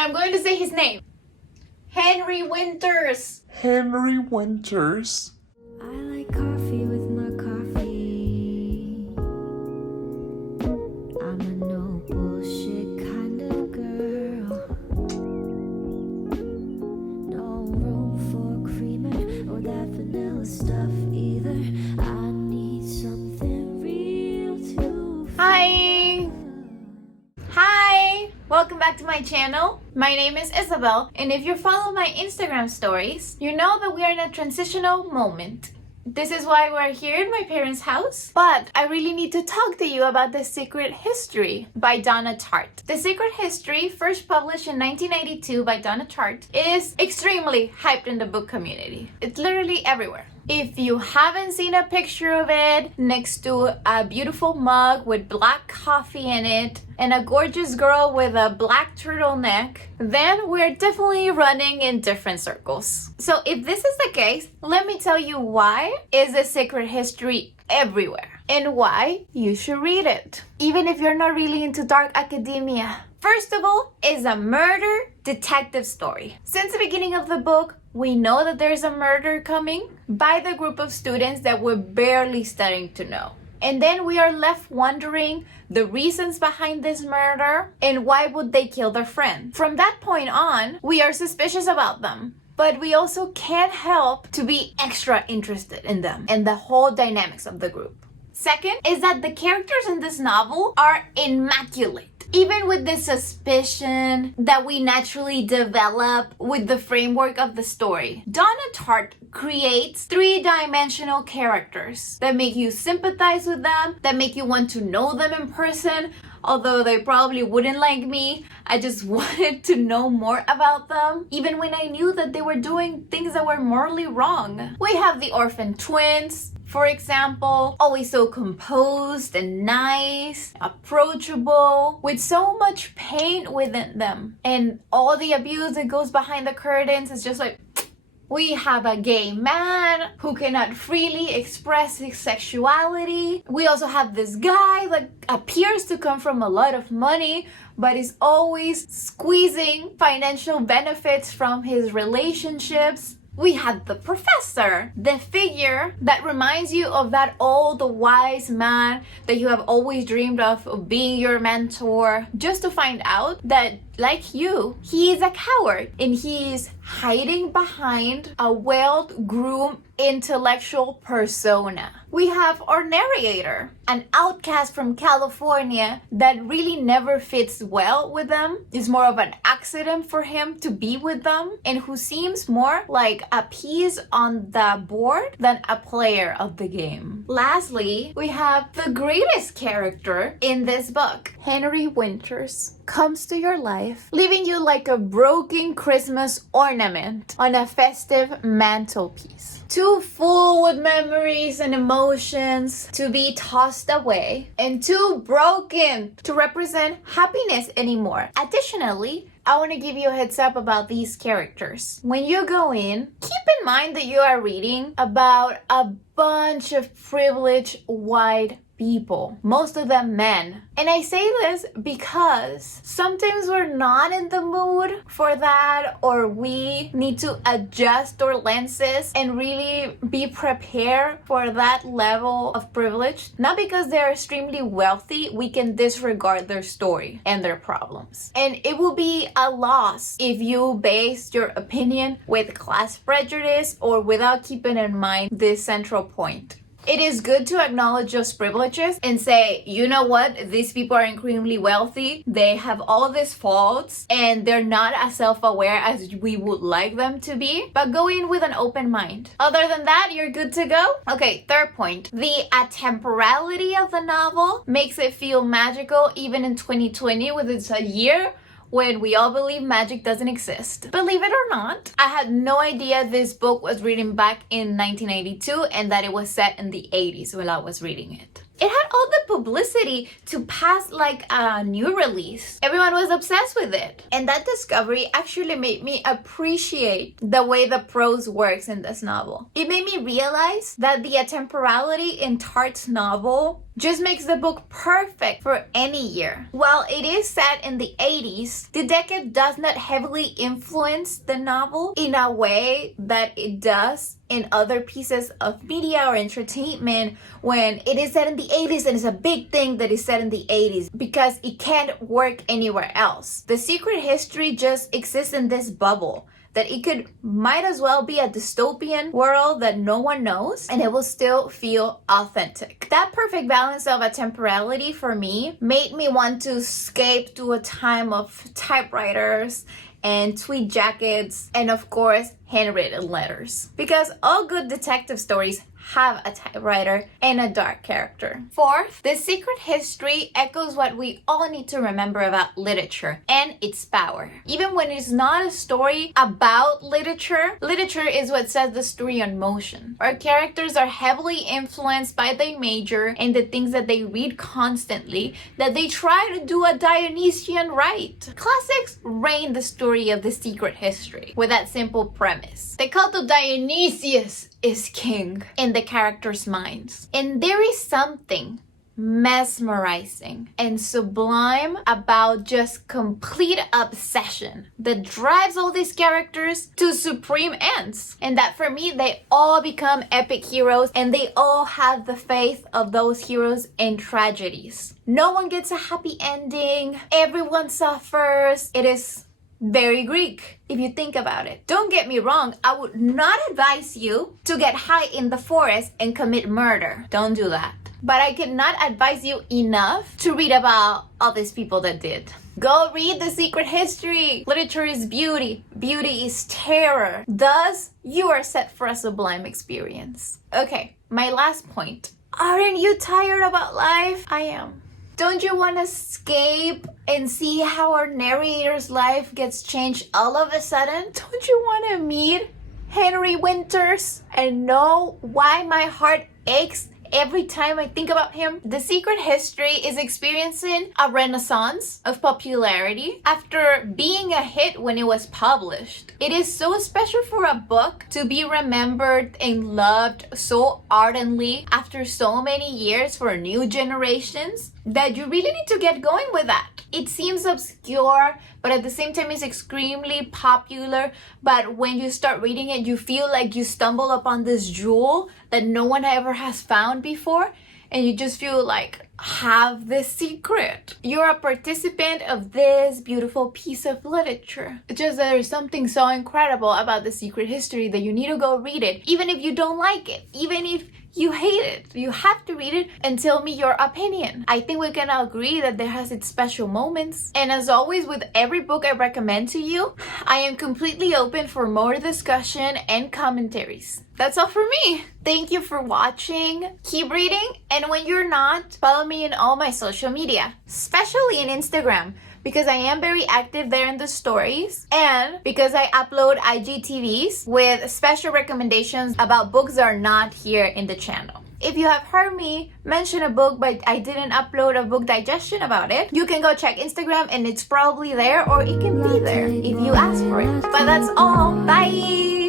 I'm going to say his name. Henry Winters. Henry Winters. I like coffee with my coffee. I'm a no bullshit kind of girl. No room for creamer or that vanilla stuff either. I need something real to Hi! Hi! Welcome back to my channel. My name is Isabel, and if you follow my Instagram stories, you know that we are in a transitional moment. This is why we're here in my parents' house, but I really need to talk to you about The Secret History by Donna Tartt. The Secret History, first published in 1982 by Donna Tartt, is extremely hyped in the book community. It's literally everywhere. If you haven't seen a picture of it next to a beautiful mug with black coffee in it and a gorgeous girl with a black turtleneck, then we're definitely running in different circles. So if this is the case, let me tell you why is The Secret History everywhere and why you should read it, even if you're not really into dark academia. First of all, it's a murder detective story. Since the beginning of the book, we know that there's a murder coming by the group of students that we're barely starting to know. And then we are left wondering the reasons behind this murder and why would they kill their friend. From that point on, we are suspicious about them, but we also can't help to be extra interested in them and the whole dynamics of the group. Second is that the characters in this novel are immaculate. Even with the suspicion that we naturally develop with the framework of the story, Donna Tartt creates three-dimensional characters that make you sympathize with them, that make you want to know them in person. Although they probably wouldn't like me, I just wanted to know more about them, even when I knew that they were doing things that were morally wrong. We have the orphan twins, for example, always so composed and nice, approachable, with so much pain within them. And all the abuse that goes behind the curtains is just like, we have a gay man who cannot freely express his sexuality. We also have this guy that appears to come from a lot of money, but is always squeezing financial benefits from his relationships. We have the professor, the figure that reminds you of that old wise man that you have always dreamed of being your mentor, just to find out that, like you, he is a coward and he is hiding behind a well-groomed intellectual persona. We have our narrator, an outcast from California that really never fits well with them. It's more of an accident for him to be with them, and who seems more like a piece on the board than a player of the game. Lastly, we have the greatest character in this book. Henry Winters comes to your life, leaving you like a broken Christmas ornament on a festive mantelpiece. Too full with memories and emotions to be tossed away, and too broken to represent happiness anymore. Additionally, I want to give you a heads up about these characters. When you go in, keep in mind that you are reading about a bunch of privileged white people, most of them men. And I say this because sometimes we're not in the mood for that, or we need to adjust our lenses and really be prepared for that level of privilege. Not because they're extremely wealthy, we can disregard their story and their problems. And it will be a loss if you base your opinion with class prejudice or without keeping in mind this central point. It is good to acknowledge those privileges and say, you know what, these people are incredibly wealthy, they have all these faults, and they're not as self-aware as we would like them to be, but go in with an open mind. Other than that, you're good to go? Okay, third point. The atemporality of the novel makes it feel magical even in 2020, with it's a year when we all believe magic doesn't exist. Believe it or not, I had no idea this book was written back in 1982 and that it was set in the 80s when I was reading it. It had all the publicity to pass like a new release. Everyone was obsessed with it. And that discovery actually made me appreciate the way the prose works in this novel. It made me realize that the atemporality in Tartt's novel just makes the book perfect for any year. While it is set in the 80s, the decade does not heavily influence the novel in a way that it does in other pieces of media or entertainment when it is set in the 80s and it's a big thing that is set in the 80s because it can't work anywhere else. The Secret History just exists in this bubble that it might as well be a dystopian world that no one knows and it will still feel authentic. That perfect balance of a temporality for me made me want to escape to a time of typewriters and tweed jackets and of course handwritten letters, because all good detective stories have a typewriter and a dark character. Fourth, The Secret History echoes what we all need to remember about literature and its power. Even when it's not a story about literature, literature is what sets the story on motion. Our characters are heavily influenced by their major and the things that they read constantly, that they try to do a Dionysian rite. Classics reign the story of The Secret History with that simple premise. The cult of Dionysius is king in the characters' minds. And there is something mesmerizing and sublime about just complete obsession that drives all these characters to supreme ends. And that for me, they all become epic heroes and they all have the faith of those heroes in tragedies. No one gets a happy ending. Everyone suffers. It is very Greek, if you think about it. Don't get me wrong, I would not advise you to get high in the forest and commit murder. Don't do that. But I cannot advise you enough to read about all these people that did. Go read The Secret History. Literature is beauty. Beauty is terror. Thus, you are set for a sublime experience. Okay, my last point. Aren't you tired about life? I am. Don't you want to escape and see how our narrator's life gets changed all of a sudden? Don't you want to meet Henry Winters and know why my heart aches every time I think about him? The Secret History is experiencing a renaissance of popularity after being a hit when it was published. It is so special for a book to be remembered and loved so ardently after so many years for new generations that you really need to get going with that. It seems obscure, but at the same time it's extremely popular. But when you start reading it, you feel like you stumble upon this jewel that no one ever has found before. And you just feel like, have this secret. You're a participant of this beautiful piece of literature. It's just that there's something so incredible about The Secret History that you need to go read it. Even if you don't like it, even if you hate it, you have to read it and tell me your opinion. I think we can agree that there has its special moments. And as always, with every book I recommend to you, I am completely open for more discussion and commentaries. That's all for me. Thank you for watching. Keep reading, and when you're not, follow me in all my social media, especially in Instagram, because I am very active there in the stories, and because I upload IGTVs with special recommendations about books that are not here in the channel. If you have heard me mention a book but I didn't upload a book digestion about it, you can go check Instagram and it's probably there, or it can be there if you ask for it. But that's all. Bye!